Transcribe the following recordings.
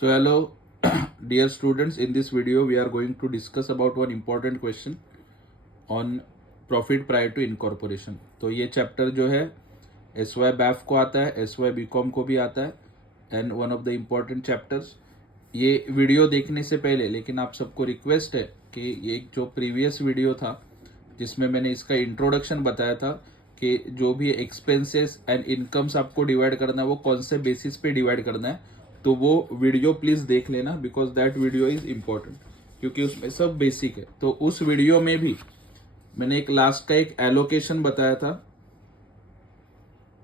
So hello dear students, in this video we are going to discuss about one important question on profit prior to incorporation. तो ये chapter जो है SY BAF को आता है, SY BCom को भी आता है and one of the important chapters. ये वीडियो देखने से पहले लेकिन आप सबको रिक्वेस्ट है कि ये जो प्रीवियस वीडियो था जिसमें मैंने इसका इंट्रोडक्शन बताया था कि जो भी एक्सपेंसेस एंड इनकम्स आपको डिवाइड करना है वो कौन से बेसिस पे डिवाइड करना है, तो वो वीडियो प्लीज देख लेना because that video is important क्योंकि उसमें सब बेसिक है. तो उस वीडियो में भी मैंने एक लास्ट का एक एलोकेशन बताया था.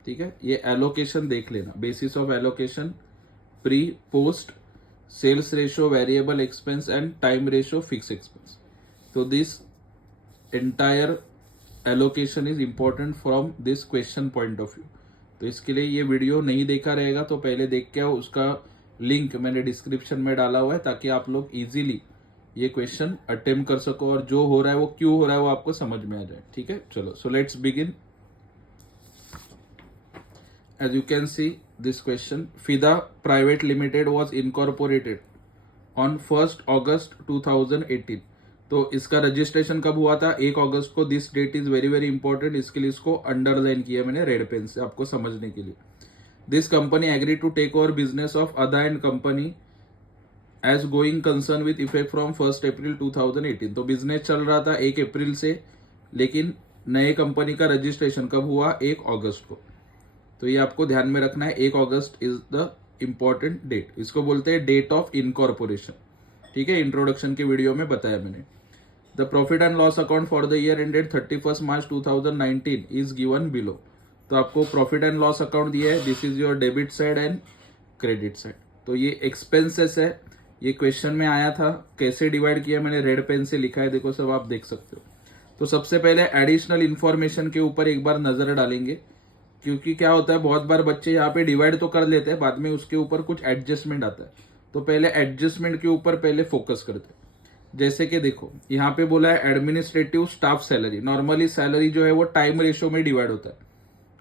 ठीक है, ये एलोकेशन देख लेना. Basis of allocation, pre post, sales ratio, variable expense and time ratio, fix expense. तो this entire allocation is important from this question point of view. तो इसके लिए ये वीडियो नहीं देखा रहेगा तो पहले देख के आओ. उसका लिंक मैंने डिस्क्रिप्शन में डाला हुआ है ताकि आप लोग इजीली ये क्वेश्चन अटेम्प्ट कर सको और जो हो रहा है वो क्यों हो रहा है वो आपको समझ में आ जाए. ठीक है, चलो. So let's begin. As you can see this question, FIDA Private Limited was incorporated on 1st August 2018. तो इसका रजिस्ट्रेशन कब हुआ था? 1 अगस्त को. This date is very very important, इसके लिए इसको अंडरलाइन किया मैंने रेड पेन से आपको समझने के लिए. This company agree to take over business of Ada and company as going concern with effect from 1 April 2018. तो बिजनेस चल रहा था 1 अप्रैल से, लेकिन नए कंपनी का रजिस्ट्रेशन कब हुआ? 1 अगस्त को. तो ये आपको ध्यान में रखना है. 1 अगस्त इज द इंपॉर्टेंट डेट. इसको बोलते हैं डेट ऑफ इनकॉर्पोरेशन. ठीक है, इंट्रोडक्शन के वीडियो में बताया मैंने. The profit and loss account for the year ended 31 March 2019 is given below. तो आपको प्रॉफिट एंड लॉस अकाउंट दिया है. This is your debit side and credit side. तो ये एक्सपेंसेस है. ये क्वेश्चन में आया था. कैसे डिवाइड किया मैंने रेड पेन से लिखा है, देखो सब आप देख सकते हो. तो सबसे पहले एडिशनल इंफॉर्मेशन के ऊपर एक बार नजर डालेंगे क्योंकि क्या होता है बहुत बार बच्चे यहाँ पे डिवाइड तो कर लेते हैं, बाद में उसके ऊपर कुछ एडजस्टमेंट आता है. तो पहले एडजस्टमेंट के ऊपर पहले फोकस करते हैं. जैसे कि देखो यहाँ पे बोला है administrative staff salary. Normally salary जो है वो टाइम रेशियो में डिवाइड होता है.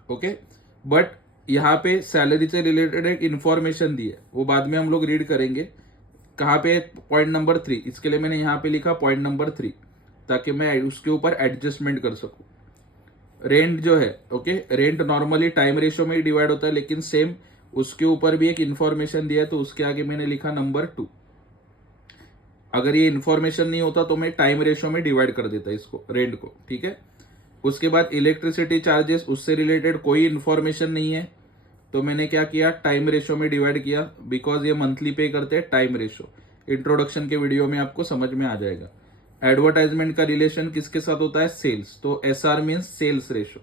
ओके, बट यहाँ पे सैलरी से रिलेटेड एक इंफॉर्मेशन दी है, वो बाद में हम लोग रीड करेंगे. कहाँ पे? Point number 3. इसके लिए मैंने यहाँ पे लिखा पॉइंट नंबर 3 ताकि मैं उसके ऊपर एडजस्टमेंट कर सकूं. रेंट जो है, okay, rent normally time ratio में ही डिवाइड होता है, लेकिन सेम उसके ऊपर भी एक इंफॉर्मेशन दिया है तो उसके आगे मैंने लिखा नंबर 2. अगर ये इंफॉर्मेशन नहीं होता तो मैं टाइम रेशियो में डिवाइड कर देता इसको, रेंट को. ठीक है, उसके बाद इलेक्ट्रिसिटी चार्जेस, उससे रिलेटेड कोई इंफॉर्मेशन नहीं है तो मैंने क्या किया? टाइम रेशियो में डिवाइड किया बिकॉज ये मंथली पे करते हैं टाइम रेशियो. इंट्रोडक्शन के वीडियो में आपको समझ में आ जाएगा. एडवर्टाइजमेंट का रिलेशन किसके साथ होता है? सेल्स. तो SR means sales ratio.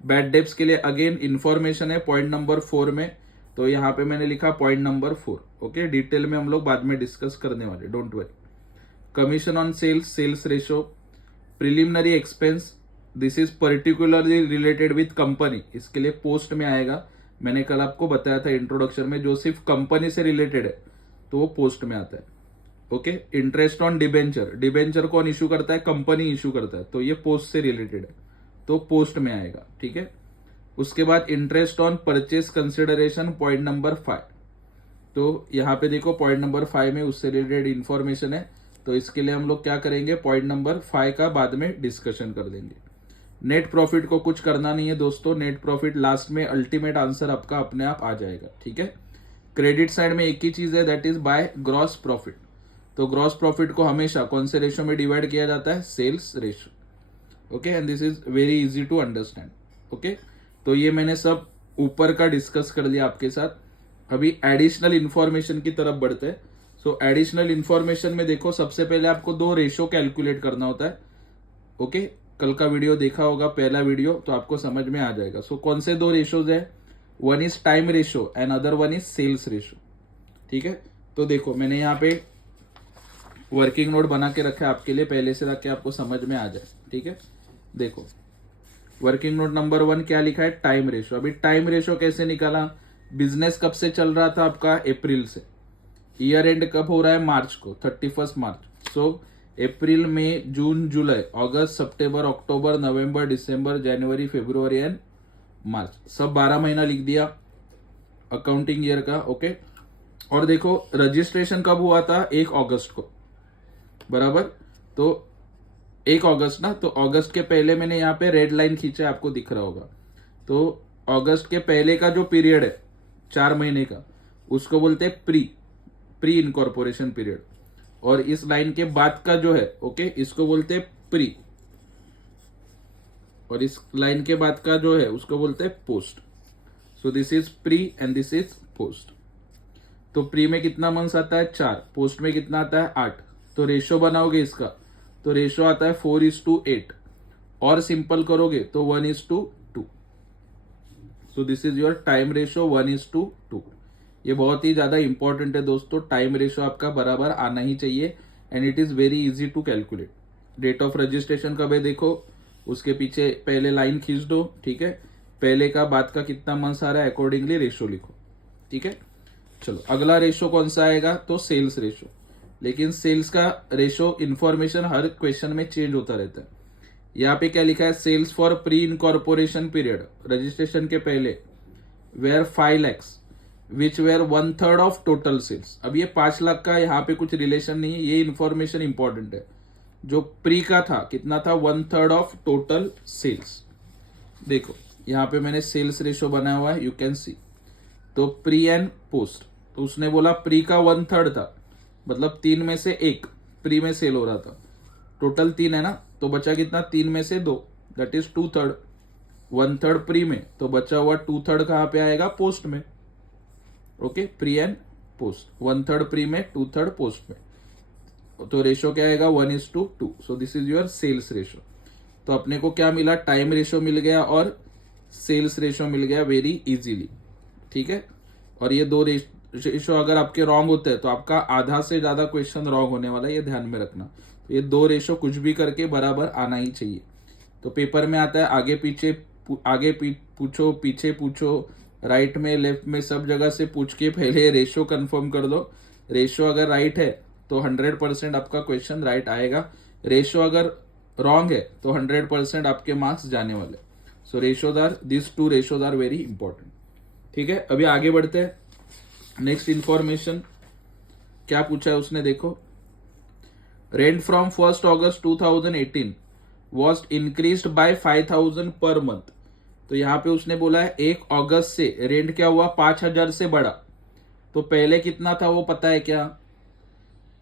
Bad debts के लिए अगेन इंफॉर्मेशन है पॉइंट नंबर 4 में, तो यहां पे मैंने लिखा पॉइंट नंबर 4. ओके, डिटेल में हम लोग बाद में डिस्कस करने वाले, don't worry. Commission on sales, sales ratio, preliminary expense, this is particularly related with company. इसके लिए पोस्ट में आएगा. मैंने कल आपको बताया था इंट्रोडक्शन में, जो सिर्फ कंपनी से रिलेटेड है तो वो पोस्ट में आता है. Okay, interest on debenture, debenture कौन इश्यू करता है? कंपनी इश्यू करता है, तो ये पोस्ट से रिलेटेड है तो पोस्ट में आएगा. ठीक है, उसके बाद interest on purchase consideration point number 5. तो यहां पे देखो पॉइंट नंबर 5 में उससे रिलेटेड इंफॉर्मेशन है, तो इसके लिए हम लोग क्या करेंगे? पॉइंट नंबर 5 का बाद में डिस्कशन कर देंगे. नेट प्रॉफिट को कुछ करना नहीं है दोस्तों. नेट प्रॉफिट लास्ट में अल्टीमेट आंसर आपका अपने आप आ जाएगा. ठीक है, क्रेडिट साइड में एक ही चीज है, that is by gross profit. तो ग्रॉस प्रॉफिट को हमेशा कौन से रेशो में डिवाइड किया जाता है? Sales ratio. Okay, and this is very easy to understand. Okay, तो ये मैंने सब ऊपर का डिस्कस कर लिया आपके साथ. अभी एडिशनल इंफॉर्मेशन की तरफ बढ़ते हैं. सो एडिशनल इंफॉर्मेशन में देखो सबसे पहले आपको 2 रेशो कैलकुलेट करना होता है. ओके, कल का वीडियो देखा होगा, पहला वीडियो, तो आपको समझ में आ जाएगा. सो कौन से 2 रेशोज है? One is time ratio and other one is sales ratio. ठीक है, तो देखो मैंने यहाँ पे वर्किंग नोट बना के रखा है आपके लिए पहले से, ताकि आपको समझ में आ जाए. ठीक है, देखो वर्किंग नोट नंबर 1 क्या लिखा है? Time ratio. अभी टाइम रेशो कैसे निकाला? बिजनेस कब से चल रहा था आपका? अप्रैल से. ईयर एंड कब हो रहा है? मार्च को, 31 मार्च. सो अप्रैल, May, June, July, August, September, October, November, December, January, February and मार्च. सब 12 महीना लिख दिया अकाउंटिंग ईयर का. ओके, और देखो रजिस्ट्रेशन कब हुआ था, 1 अगस्त को, बराबर। तो 1 अगस्त ना, तो अगस्त के पहले मैंने यहाँ पे रेड लाइन खींचा है, आपको दिख रहा होगा। तो अगस्त के पहले का जो पीरियड है 4 महीने का, उसको बोलते हैं प्री प्री इनकॉर्पोरेशन पीरियड। और इस लाइन के बाद का जो है, ओके, इसको बोलते हैं प्री। और इस लाइन के बाद का जो है उसको बोलते हैं post. So this is pre and this is post. तो प्री में कितना मंथ्स आता है, 4। पोस्ट में कितना आता है, 8। तो रेशो बनाओगे इसका, तो रेशो आता है 4:8। और सिंपल करोगे तो 1:2। So this is your time ratio 1:2। ये बहुत ही ज्यादा इंपॉर्टेंट है दोस्तों, टाइम रेशो आपका बराबर आना ही चाहिए and it is very easy to calculate. Date of registration कब है देखो, उसके पीछे पहले लाइन खींच दो, ठीक है। पहले का बाद का कितना मंथ्स आ रहा है, अकॉर्डिंगली रेशो लिखो, ठीक है। चलो अगला रेशो कौन सा आएगा, तो सेल्स रेशो। लेकिन सेल्स का रेशो इंफॉर्मेशन हर क्वेश्चन में चेंज होता रहता है। यहाँ पे क्या लिखा है, sales for pre incorporation period, registration के पहले, were 5 lakhs which were 1/3 of total sales. अब ये 5 लाख का यहाँ पे कुछ रिलेशन नहीं है, ये इंफॉर्मेशन इंपॉर्टेंट है। जो प्री का था कितना था, 1/3 ऑफ टोटल सेल्स। देखो यहाँ पे मैंने सेल्स रेशो बनाया हुआ है, यू कैन सी। तो प्री एंड पोस्ट, तो उसने बोला प्री का 1/3 था, मतलब 3 में से 1 प्री में सेल हो रहा था। टोटल 3 है ना, तो बचा कितना, 3 में से 2, दैट इज 2/3। 1/3 प्री में, तो बचा हुआ 2/3 कहां पे आएगा, पोस्ट में। Okay, pre and post, 1/3 pre में, 2/3 पोस्ट में। तो रेशो क्या आएगा, 1:2। So this is your sales ratio. तो अपने को क्या मिला, टाइम रेशो मिल गया और सेल्स रेशो मिल गया वेरी इजीली, ठीक है। और ये दो रेशो अगर आपके रॉन्ग होते हैं तो आपका आधा से ज्यादा क्वेश्चन रॉन्ग होने वाला है, ये ध्यान में रखना। तो ये 2 रेशो कुछ भी करके बराबर आना ही चाहिए। तो पेपर में आता है आगे पीछे, पूछो, पीछे पूछो, राइट में लेफ्ट में सब जगह से पूछ के पहले रेशो कंफर्म कर दो। रेशो अगर राइट है तो 100% आपका क्वेश्चन राइट आएगा। रेशो अगर रॉन्ग है तो 100% आपके मार्क्स जाने वाले। So ratios are, this 2 ratios are very important, ठीक है। अभी आगे बढ़ते हैं। नेक्स्ट इंफॉर्मेशन क्या पूछा है उसने, देखो। Rent from 1 August 2018 was increased by 5,000 per month. तो यहां पे उसने बोला है 1 अगस्त से रेंट क्या हुआ, 5,000 से बढ़ा। तो पहले कितना था वो पता है क्या,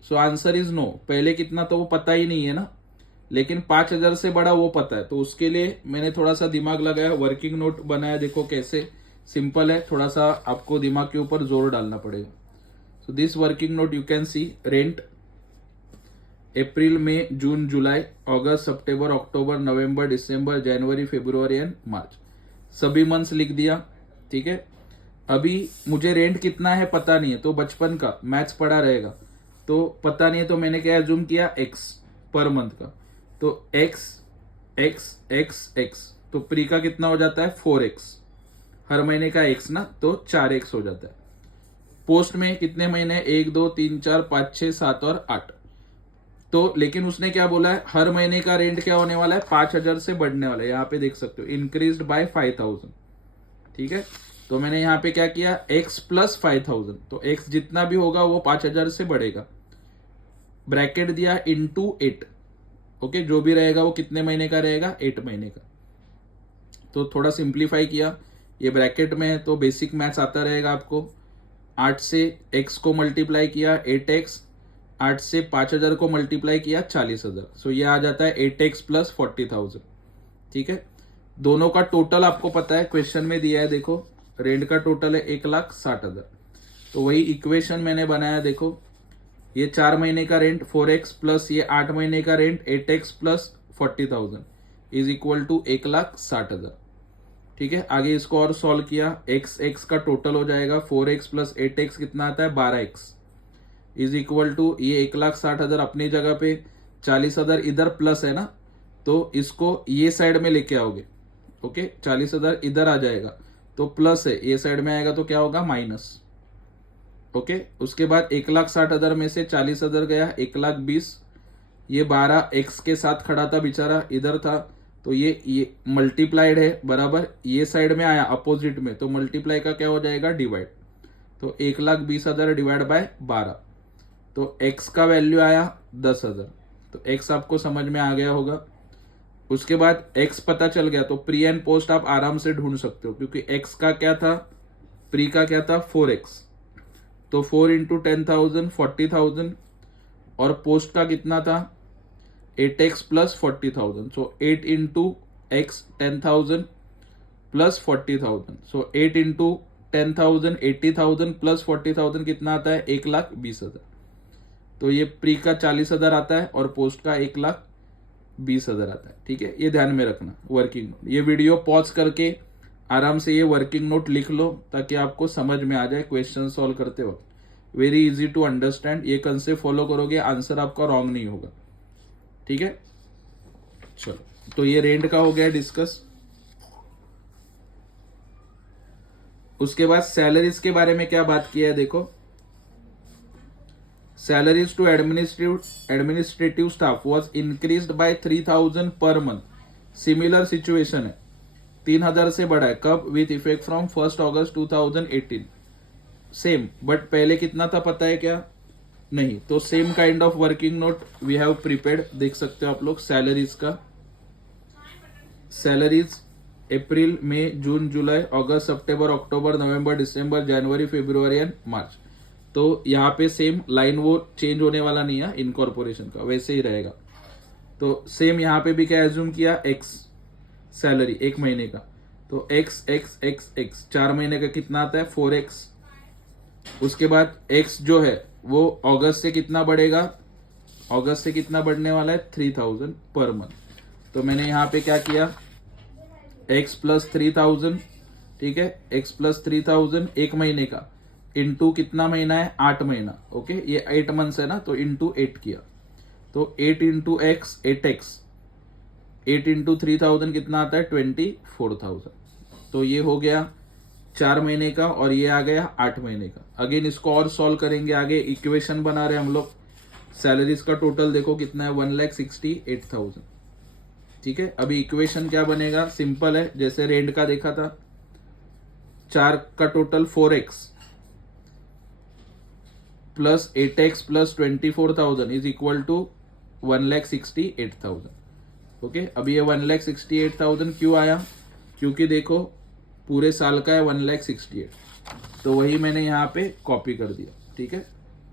सो आंसर इज नो। पहले कितना था वो पता ही नहीं है ना, लेकिन 5,000 से बढ़ा वो पता है। तो उसके लिए मैंने थोड़ा सा दिमाग लगाया, वर्किंग नोट बनाया। देखो कैसे सिंपल है, थोड़ा सा आपको दिमाग के ऊपर जोर डालना पड़ेगा। So this working note you can see, rent April, May, June, July, August, September, October, November, December, January, February and March, सभी मंथ्स लिख दिया, ठीक है। अभी मुझे रेंट कितना है पता नहीं है, तो बचपन का मैथ्स पढ़ा रहेगा, तो पता नहीं है, तो मैंने क्या एज्यूम किया, एक्स पर मंथ का। तो एक्स एक्स एक्स एक्स, तो प्री का कितना हो जाता है, 4x, हर महीने का एक्स ना, तो 4x हो जाता है। पोस्ट में कितने महीने, 1 2 3 4 5 6 7 और 8। तो लेकिन उसने क्या बोला है, हर महीने का रेंट क्या होने वाला है, 5,000 से बढ़ने वाला है। यहाँ पे देख सकते हो, इंक्रीज्ड बाय 5,000, ठीक है। तो मैंने यहाँ पे क्या किया, x प्लस 5,000, तो x जितना भी होगा वो 5,000 से बढ़ेगा। ब्रैकेट दिया इंटू 8, ओके, जो भी रहेगा वो कितने महीने का रहेगा, 8 महीने का। तो थोड़ा सिंप्लीफाई किया, ये ब्रैकेट में है तो बेसिक मैथ्स आता रहेगा आपको। 8 से x को मल्टीप्लाई किया 8x, 8 से 5,000 को मल्टीप्लाई किया 40,000। सो ये आ जाता है 8x प्लस 40,000, ठीक है। दोनों का टोटल आपको पता है, क्वेश्चन में दिया है, देखो रेंट का टोटल है 1,60,000। तो वही इक्वेशन मैंने बनाया, देखो ये 4 महीने का रेंट 4x प्लस ये 8 महीने का rent 8x plus 40,000 is equal to 1,60,000, ठीक है। आगे इसको और सॉल्व किया, x का टोटल हो जाएगा 4x प्लस 8x कितना आता है, 12x इज इक्वल टू ये 1,60,000 अपनी जगह पे, 40,000 इधर प्लस है ना, तो इसको ये साइड में लेके आओगे, ओके। 40,000 इधर आ जाएगा तो प्लस है, ये साइड में आएगा तो क्या होगा, माइनस, ओके। उसके बाद 1,60,000 में से 40,000 गया 1,20,000, ये 12x के साथ खड़ा था बेचारा, इधर था, तो ये मल्टीप्लाइड है, बराबर ये साइड में आया अपोजिट में, तो मल्टीप्लाई का क्या हो जाएगा, डिवाइड। तो 1,20,000 डिवाइड बाय 12, तो x का वैल्यू आया 10,000। तो x आपको समझ में आ गया होगा। उसके बाद x पता चल गया तो प्री एंड पोस्ट आप आराम से ढूंढ सकते हो, क्योंकि x का क्या था, प्री का क्या था 4x, तो 4 इंटू 10,000 40,000, और पोस्ट का कितना था 8x प्लस 40,000, सो 8 इंटू एक्स 10,000 प्लस 40,000, सो 8 इंटू 10,000 80,000 प्लस 40,000 कितना आता है 1,20,000। तो ये प्री का 40,000 आता है और पोस्ट का 1,20,000 आता है। ठीक है, ये ध्यान में रखना। वर्किंग नोट, ये वीडियो पॉज करके आराम से ये वर्किंग नोट लिख लो ताकि आपको समझ में आ जाए क्वेश्चन सॉल्व करते वक्त। वेरी इजी टू अंडरस्टैंड, ये कंसेप्ट फॉलो करोगे आंसर आपका रॉन्ग नहीं होगा। ठीक है, चलो तो ये रेंट का हो गया डिस्कस। उसके बाद सैलरीज के बारे में क्या बात किया है देखो, salaries to administrative staff was increased by 3,000 per month. Similar situation है, 3,000 से बढ़ा है, कब, with effect from 1 August 2018। Same, but पहले कितना था पता है क्या, नहीं। तो same kind of working note we have prepared, देख सकते हो आप लोग सैलरीज का। Salaries April May June July August September October November December January February and March. तो यहाँ पे सेम लाइन वो चेंज होने वाला नहीं है, इनकॉर्पोरेशन का वैसे ही रहेगा। तो सेम यहाँ पे भी क्या एज्यूम किया, एक्स सैलरी एक महीने का, तो एक्स एक्स एक्स एक्स 4 महीने का कितना आता है 4x। उसके बाद एक्स जो है वो अगस्त से कितना बढ़ेगा, अगस्त से कितना बढ़ने वाला है 3,000 पर मंथ। तो मैंने यहाँ पे क्या किया, x प्लस 3,000, ठीक है, x प्लस 3,000 एक महीने का, इंटू कितना महीना है 8 महीना, ओके, ये 8 मंथ्स है ना, तो इंटू 8 किया, तो 8 इंटू एक्स 8x, 8 इंटू 3,000 कितना आता है 24,000। तो ये हो गया 4 महीने का और ये आ गया 8 महीने का। अगेन इसको और सॉल्व करेंगे, आगे इक्वेशन बना रहे हम लोग। सैलरीज का टोटल देखो कितना है 1,68,000। ठीक है, अभी इक्वेशन क्या बनेगा, सिंपल है, जैसे रेंट का देखा था, 4 का total 4x plus 8x plus 24,000 is equal to 1,68,000। Okay, अभी ये 1,68,000 क्यों आया, क्योंकि देखो पूरे साल का है 1,68,000, तो वही मैंने यहाँ पे कॉपी कर दिया। ठीक है,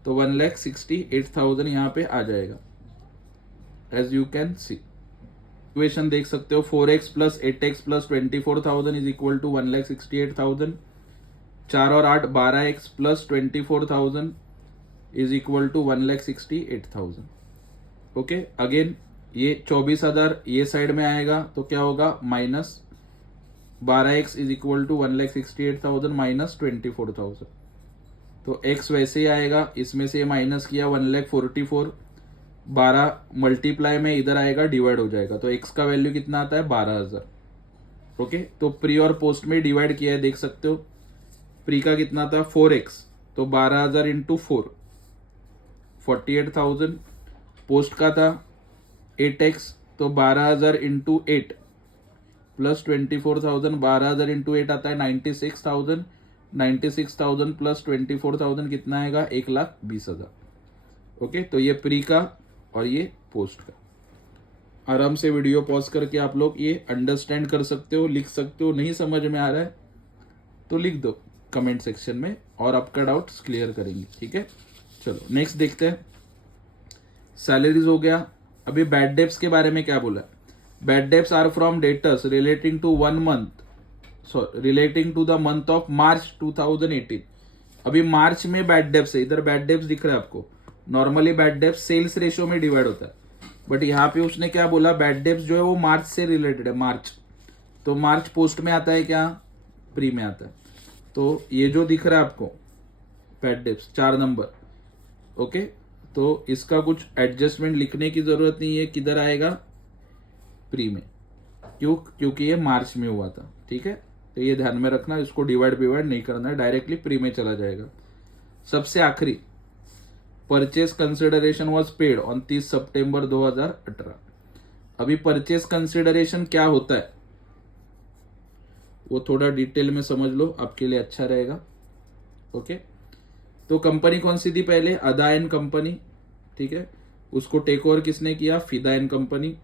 तो 1,68,000 यहाँ पे आ जाएगा, as you can see. Equation देख सकते हो, 4x plus 8x plus 24,000 is equal to 1,68,000। 4 और 8 12x plus 24,000 is equal to 1,68,000। Okay, again ये 24,000 ये साइड में आएगा तो क्या होगा, minus 12x is equal to 1,68,000 minus 24,000। तो x वैसे ही आएगा, इसमें से माइनस किया 1,44,000, 12 मल्टीप्लाई में इधर आएगा डिवाइड हो जाएगा, तो x का वैल्यू कितना आता है 12,000। ओके, तो प्री और पोस्ट में डिवाइड किया है, देख सकते हो। प्री का कितना था 4x, तो 12,000 इंटू 4 48,000। पोस्ट का था 8x, तो 12,000 इंटू 8 प्लस 24,000, 12,000 इंटू 8 आता है 96,000, 96,000 प्लस 24,000 कितना आएगा 1,20,000। ओके, तो ये प्री का और ये पोस्ट का। आराम से वीडियो पॉज करके आप लोग ये अंडरस्टैंड कर सकते हो, लिख सकते हो। नहीं समझ में आ रहा है तो लिख दो कमेंट सेक्शन में और आपका डाउट्स क्लियर करेंगे। ठीक है, चलो नेक्स्ट देखते हैं। सैलरीज हो गया। अभी बैड डेब्ट्स के बारे में क्या बोला, bad debts are from debtors relating to 1 month, relating to the month of March 2018। अभी मार्च में बैड डेब्ट्स है, इधर बैड डेब्ट्स दिख रहा है आपको। Normally bad debts sales ratio में डिवाइड होता है, बट यहाँ पे उसने क्या बोला, बैड डेब्ट्स जो है वो मार्च से रिलेटेड है, मार्च। तो मार्च पोस्ट में आता है क्या, प्री में आता है। तो ये जो दिख रहा है आपको बैड डेब्ट्स 4 नंबर, ओके, तो इसका कुछ एडजस्टमेंट लिखने की जरूरत नहीं है, किधर आएगा प्री में, क्यों, क्योंकि ये मार्च में हुआ था। ठीक है, तो ये ध्यान में रखना, इसको डिवाइड नहीं करना है, डायरेक्टली प्री में चला जाएगा। सबसे आखिरी, purchase consideration was paid on 30 सितंबर 2018। अभी परचेज कंसिडरेशन क्या होता है वो थोड़ा डिटेल में समझ लो, आपके लिए अच्छा रहेगा। ओके, तो कंपनी कौन सी थी पहले? अदा एंड कंपनी, ठीक है। उसको टेक ओवर किसने किया? फिदा एंड कंपनी।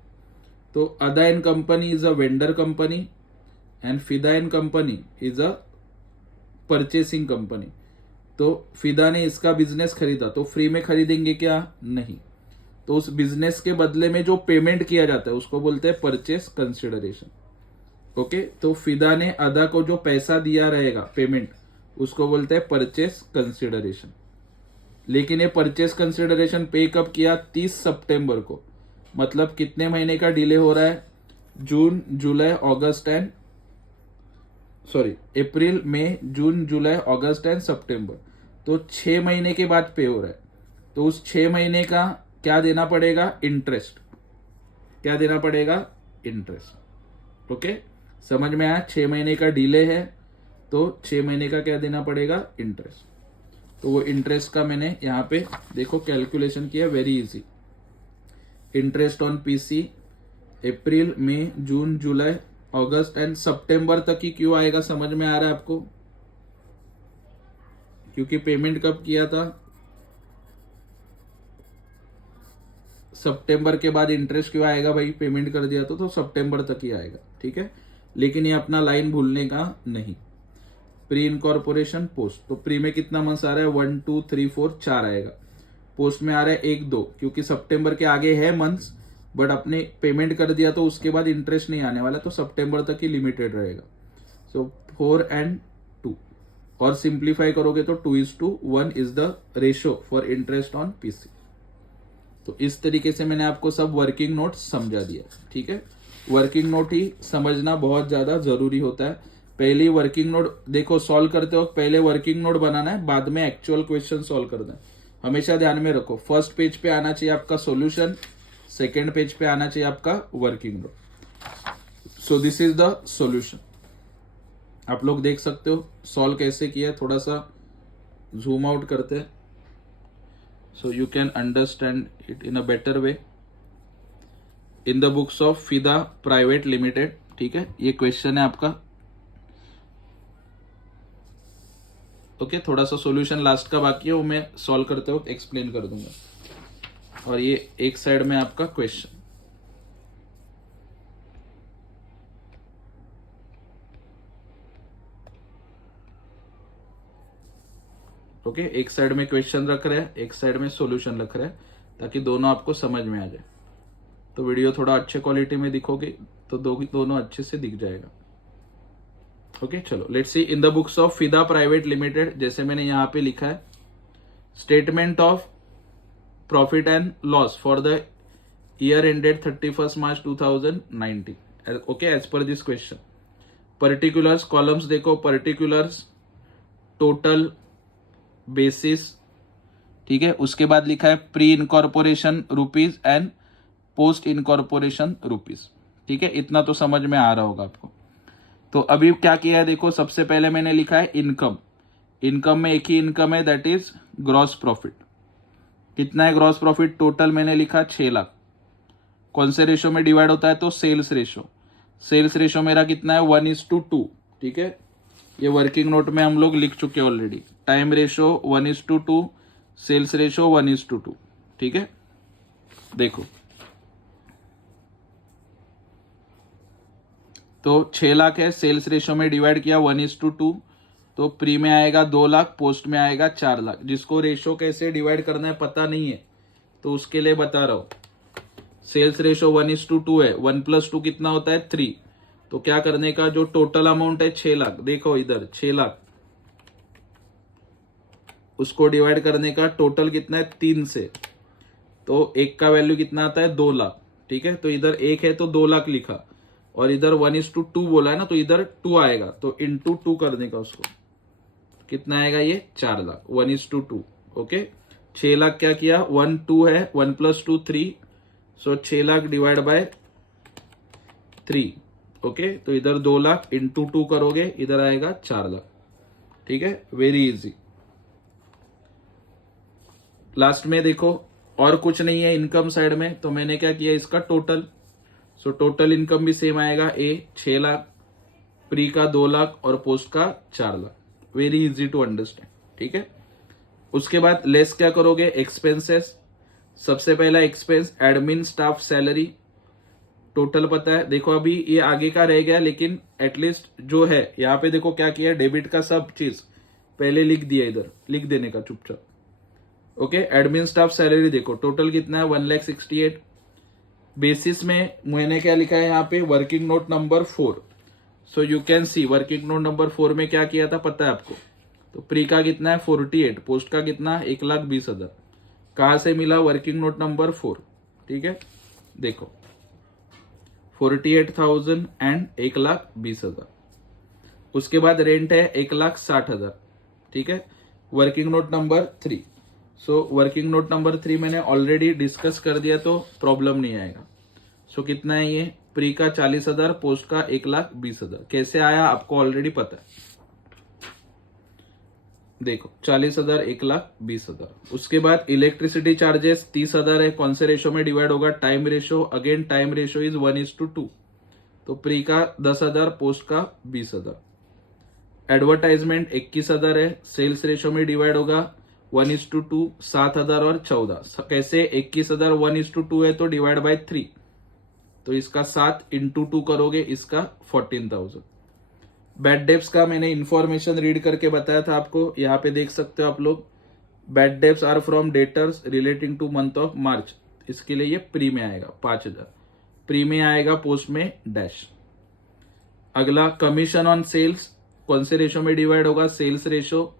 तो Ada and company is a vendor company and Fida and company is a purchasing company. तो फिदा ने इसका बिजनेस खरीदा, तो फ्री में खरीदेंगे क्या? नहीं। तो उस बिजनेस के बदले में जो पेमेंट किया जाता है उसको बोलते हैं परचेस कंसिडरेशन। ओके, तो फिदा ने अदा को जो पैसा दिया रहेगा पेमेंट, उसको बोलते हैं परचेस कंसिडरेशन। लेकिन ये परचेस कंसिडरेशन पे कब किया? 30 सितंबर को। मतलब कितने महीने का डिले हो रहा है? June, July, August and April, May, June, July, August and September. तो 6 महीने के बाद पे हो रहा है। तो उस 6 महीने का क्या देना पड़ेगा? इंटरेस्ट। क्या देना पड़ेगा? इंटरेस्ट। ओके, समझ में आया? 6 महीने का डिले है तो 6 महीने का क्या देना पड़ेगा? इंटरेस्ट। तो वो इंटरेस्ट का मैंने यहां पे देखो कैलकुलेशन किया, very easy. Interest on PC April, May, June, July, August and September तक ही क्यों आएगा? समझ में आ रहा है आपको? क्योंकि पेमेंट कब किया था? सितंबर के बाद इंटरेस्ट क्यों आएगा भाई? पेमेंट कर दिया तो सितंबर तक ही आएगा, ठीक है। लेकिन ये अपना लाइन भूलने का नहीं। प्री इनकॉर्पोरेशन पोस्ट, तो प्री में कितना मंथ्स आ रहा है? 1 2 3 4 4 आएगा। पोस्ट में आ रहा है 1 2, क्योंकि सितंबर के आगे है मंथ्स, बट अपने पेमेंट कर दिया तो उसके बाद इंटरेस्ट नहीं आने वाला, तो सितंबर तक ही लिमिटेड रहेगा। सो 4 एंड 2, और सिंप्लीफाई करोगे तो 2:1 is the ratio for interest on PC. तो इस तरीके से मैंने आपको सब वर्किंग नोट समझा दिया, ठीक है। वर्किंग नोट ही समझना बहुत ज्यादा जरूरी होता है। पहले वर्किंग नोट देखो, सॉल्व करते वक्त पहले वर्किंग नोट बनाना है, बाद में एक्चुअल क्वेश्चन सॉल्व करना है। हमेशा ध्यान में रखो, फर्स्ट पेज पे आना चाहिए आपका सॉल्यूशन, सेकेंड पेज पे आना चाहिए आपका working note. So this is the solution. आप लोग देख सकते हो सॉल्व कैसे किया, थोड़ा सा जूम आउट करते हैं so you can understand it in a better way in the books of FIDA private limited, ठीक है। ये क्वेश्चन है आपका। ओके, थोड़ा सा सॉल्यूशन लास्ट का बाकी है, वो मैं सॉल्व करते वक्त एक्सप्लेन कर दूंगा। और ये एक साइड में आपका क्वेश्चन। ओके, एक साइड में क्वेश्चन रख रहे हैं, एक साइड में सॉल्यूशन रख रहे हैं, ताकि दोनों आपको समझ में आ जाए। तो वीडियो थोड़ा अच्छे क्वालिटी में दिखोगे तो दोनों अच्छे से दिख जाएगा। ओके, चलो let's see in the books of Fida private limited. जैसे मैंने यहां पे लिखा है, statement of profit and loss for the year ended 31 March 2019। Okay, as per this question. Particulars columns देखो, पर्टिकुलर्स, टोटल, बेसिस, ठीक है। उसके बाद लिखा है pre incorporation rupees and post incorporation rupees, ठीक है। इतना तो समझ में आ रहा होगा आपको। तो अभी क्या किया है देखो, सबसे पहले मैंने लिखा है इनकम। इनकम में एक ही इनकम है, दैट इज ग्रॉस प्रॉफिट। कितना है ग्रॉस प्रॉफिट? टोटल मैंने लिखा 6 लाख। कौन से रेशो में डिवाइड होता है? तो सेल्स रेशो। सेल्स रेशो मेरा कितना है? 1:2, ठीक है। ये वर्किंग नोट में हम लोग लिख चुके हैं already. Time ratio 1:2, sales ratio 1:2, ठीक है। देखो, तो 6 लाख है, सेल्स रेशो में डिवाइड किया 1:2, तो प्री में आएगा 2 लाख, पोस्ट में आएगा 4 लाख। जिसको रेशो कैसे डिवाइड करना है पता नहीं है तो उसके लिए बता रहा हूं। सेल्स रेशो 1:2 है, 1 + 2 कितना होता है? 3। तो क्या करने का, जो टोटल अमाउंट है 6 लाख, देखो इधर 6 लाख, उसको डिवाइड करने का टोटल कितना है? 3 से। तो एक का वैल्यू कितना आता है? 2 लाख, ठीक है। तो इधर 1 है तो 2 लाख लिखा, और इधर 1:2 बोला है ना, तो इधर 2 आएगा, तो इंटू 2 करने का उसको। कितना आएगा ये? 4 लाख, 1:2। ओके, 6 लाख क्या किया? 1 2 है, 1 + 2 3, सो 6 लाख डिवाइड बाय 3। ओके, तो इधर 2 लाख इंटू 2 करोगे, इधर आएगा 4 लाख, ठीक है। Very easy. लास्ट में देखो, और कुछ नहीं है इनकम साइड में, तो मैंने क्या किया? इसका टोटल। सो टोटल इनकम भी सेम आएगा, ए 6 लाख, प्री का 2 लाख और पोस्ट का 4 lakh. Very easy to understand, ठीक है। उसके बाद लेस क्या करोगे, एक्सपेंसेस। सबसे पहला expense admin staff salary, total पता है। देखो अभी ये आगे का रह गया, लेकिन एटलीस्ट जो है यहाँ पे देखो क्या किया, डेबिट का सब चीज पहले लिख दिया, इधर लिख देने का चुपचाप। ओके, एडमिन स्टाफ सैलरी देखो टोटल कितना है, 1,68,000। बेसिस में मैंने क्या लिखा है यहाँ पे, working note number 4। So you can C working note number 4 में क्या किया था पता है आपको। तो प्री का कितना है 48, पोस्ट का कितना 1,20,000। कहां से मिला, वर्किंग नोट नंबर 4। ठीक है, देखो 48,000 एंड 1,20,000। उसके बाद रेंट है 1,60,000। ठीक है, working note number 3। So working note number 3 मैंने ऑलरेडी डिस्कस कर दिया, तो प्रॉब्लम नहीं आएगा। सो कितना है ये, प्री का 40,000, पोस्ट का 1,20,000। कैसे आया आपको ऑलरेडी पता है। देखो 40,000, 1,20,000। उसके बाद इलेक्ट्रिसिटी चार्जेस 30,000 है। कौन से रेशो में डिवाइड होगा, time ratio. Again time ratio is 1:2। तो प्री का 10,000, पोस्ट का 20,000। एडवर्टाइजमेंट 21,000 है। सेल्स रेशो में डिवाइड होगा 1:2, 7,000 और 14। कैसे, 21,000 1:2 है तो डिवाइड बाय 3, तो इसका 7 × 2 करोगे, इसका 14,000। बैड डेब्स का मैंने इंफॉर्मेशन रीड करके बताया था आपको, यहाँ पे देख सकते हो आप लोग। Bad debts are from debtors relating to month of March. इसके लिए ये प्री में आएगा 5,000, प्री में आएगा, पोस्ट में डैश। अगला कमीशन ऑन सेल्स, कौन से रेशो में डिवाइड होगा, सेल्स रेशो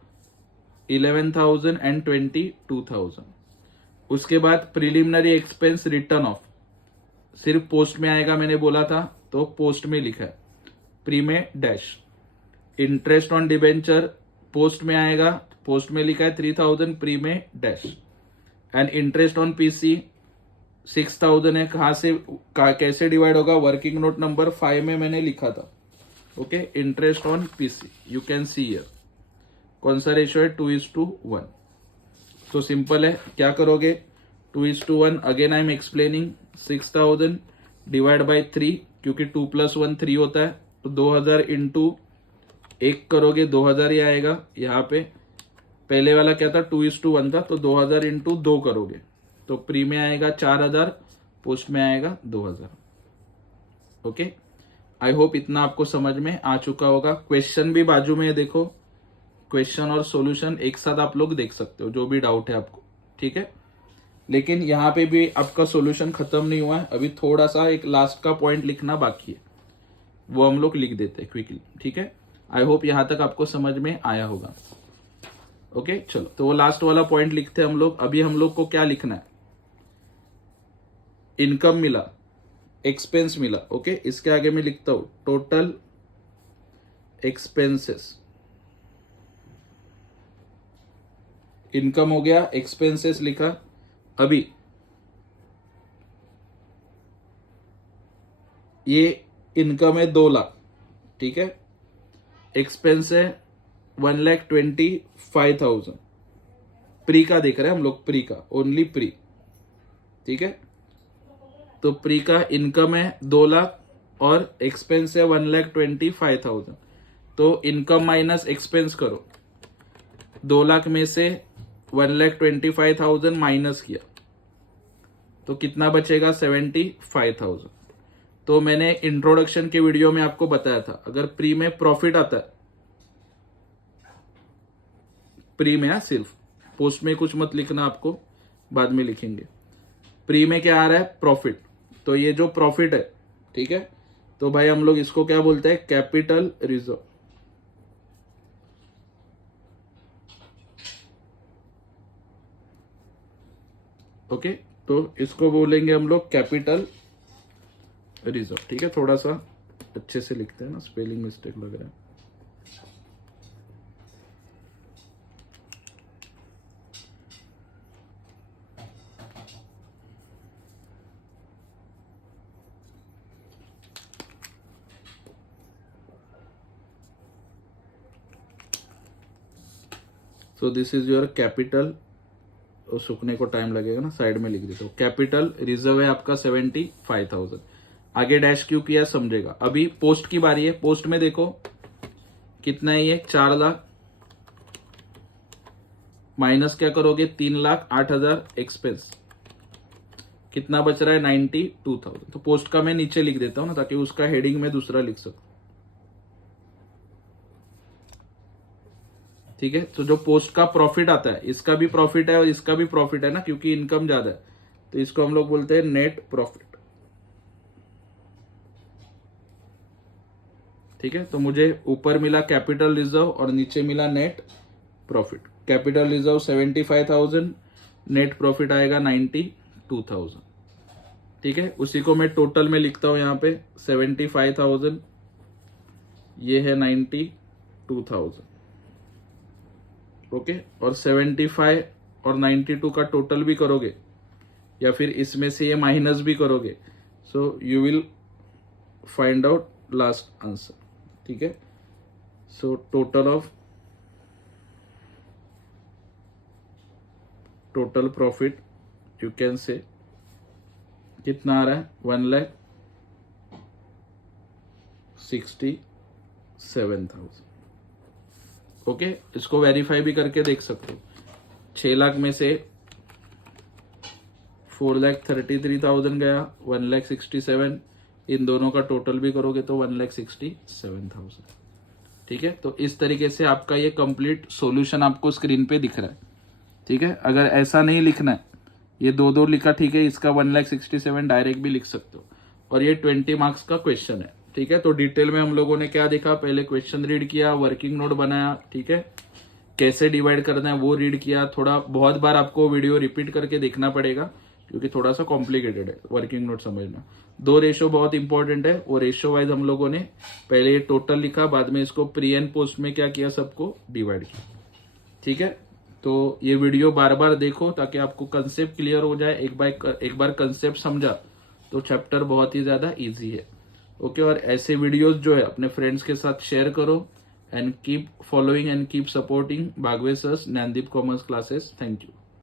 11,000 एंड 22,000। उसके बाद प्रिलिमिनरी एक्सपेंस रिटर्न ऑफ, सिर्फ पोस्ट में आएगा मैंने बोला था, तो पोस्ट में लिखा है, प्री में dash. Interest on debenture post में आएगा, पोस्ट में लिखा है 3,000, प्री में dash. And interest on PC 6,000 है। कहां से कैसे डिवाइड होगा, वर्किंग नोट नंबर 5 में मैंने लिखा था। Okay, interest on PC you can see here. कौन सा रेशियो है, 2:1। तो सिंपल है, क्या करोगे, 2:1। Again I am explaining, 6,000 divide by 3, क्योंकि 2 + 1 3 होता है, तो 2,000 इंटू 1 करोगे, 2,000 ही आएगा। यहाँ पे पहले वाला क्या था, 2:1 था, तो 2,000 इंटू 2 करोगे, तो प्री में आएगा 4,000, पोस्ट में आएगा 2,000। ओके, आई होप इतना आपको समझ में आ चुका होगा। क्वेश्चन भी बाजू में देखो, क्वेश्चन और सॉल्यूशन एक साथ आप लोग देख सकते हो, जो भी डाउट है आपको। ठीक है, लेकिन यहाँ पे भी आपका सॉल्यूशन खत्म नहीं हुआ है, अभी थोड़ा सा एक लास्ट का पॉइंट लिखना बाकी है, वो हम लोग लिख देते हैं क्विकली। ठीक है, आई होप यहां तक आपको समझ में आया होगा। ओके, चलो तो वो लास्ट वाला पॉइंट लिखते हैं हम लोग। अभी हम लोग को क्या लिखना है, इनकम मिला, एक्सपेंस मिला। ओके, इसके आगे मैं लिखता हूं टोटल एक्सपेंसेस। इनकम हो गया, एक्सपेंसेस लिखा। अभी ये इनकम है 2 लाख, ठीक है, एक्सपेंस है 1,25,000। प्री का देख रहे हैं हम लोग, प्री का, ओनली प्री। ठीक है, तो प्री का इनकम है 2 लाख और एक्सपेंस है 1,25,000। तो इनकम माइनस एक्सपेंस करो, 2 लाख में से 1,25,000 माइनस किया तो कितना बचेगा, 75,000। तो मैंने इंट्रोडक्शन के वीडियो में आपको बताया था, अगर प्री में प्रॉफिट आता है, प्री में सिर्फ, पोस्ट में कुछ मत लिखना, आपको बाद में लिखेंगे। प्री में क्या आ रहा है, प्रॉफिट। तो ये जो प्रॉफिट है, ठीक है, तो भाई हम लोग इसको क्या बोलते हैं, कैपिटल रिजर्व। ओके, तो इसको बोलेंगे हम लोग कैपिटल रिजर्व। ठीक है, थोड़ा सा अच्छे से लिखते हैं ना, स्पेलिंग मिस्टेक लग रहा है। सो दिस इज योर कैपिटल, सूखने को टाइम लगेगा ना, साइड में लिख देता हूं। कैपिटल रिजर्व है आपका 75,000। आगे डैश क्यों किया समझेगा। अभी पोस्ट की बारी है। पोस्ट में देखो कितना है ये, 4 लाख माइनस क्या करोगे, 3,08,000 एक्सपेंस, कितना बच रहा है 92,000। तो पोस्ट का मैं नीचे लिख देता हूं ना, ताकि उसका हेडिंग में दूसरा लिख सकूं। ठीक है, तो जो पोस्ट का प्रॉफिट आता है, इसका भी प्रॉफिट है और इसका भी प्रॉफिट है ना, क्योंकि इनकम ज्यादा है, तो इसको हम लोग बोलते हैं नेट प्रॉफिट। ठीक है, तो मुझे ऊपर मिला कैपिटल रिजर्व और नीचे मिला net profit. Capital reserve 75,000, net profit आएगा 92,000। ठीक है, उसी को मैं टोटल में लिखता हूं यहाँ पे 75,000, ये है 92,000। ओके, और 75 और 92 का टोटल भी करोगे या फिर इसमें से ये माइनस भी करोगे, so you will find out last answer. ठीक है, so total profit you can say कितना आ रहा है, 1,67,000। ओके, इसको वेरीफाई भी करके देख सकते हो। 6 लाख में से 4,33,000 गया, 1,67,000, इन दोनों का टोटल भी करोगे तो 1,67,000। ठीक है, तो इस तरीके से आपका ये कंप्लीट सॉल्यूशन आपको स्क्रीन पे दिख रहा है। ठीक है, अगर ऐसा नहीं लिखना है, ये दो दो लिखा, ठीक है, इसका 1,67,000 डायरेक्ट भी लिख सकते हो। और ये 20 मार्क्स का क्वेश्चन है। ठीक है, तो डिटेल में हम लोगों ने क्या देखा, पहले क्वेश्चन रीड किया, वर्किंग नोट बनाया, ठीक है, कैसे डिवाइड करना है वो रीड किया। थोड़ा बहुत बार आपको वीडियो रिपीट करके देखना पड़ेगा, क्योंकि थोड़ा सा कॉम्प्लिकेटेड है वर्किंग नोट समझना। 2 रेशो बहुत इंपॉर्टेंट है, वो रेशो वाइज हम लोगों ने पहले ये टोटल लिखा, बाद में इसको प्री एंड पोस्ट में क्या किया, सबको डिवाइड किया। ठीक है, तो ये वीडियो बार बार देखो ताकि आपको कंसेप्ट क्लियर हो जाए। एक बार कंसेप्ट समझा तो चैप्टर बहुत ही ज्यादा इजी है। ओके, और ऐसे वीडियोस जो है अपने फ्रेंड्स के साथ शेयर करो, and keep following and keep supporting Bagwe sir's Gyandeep commerce classes. Thank you.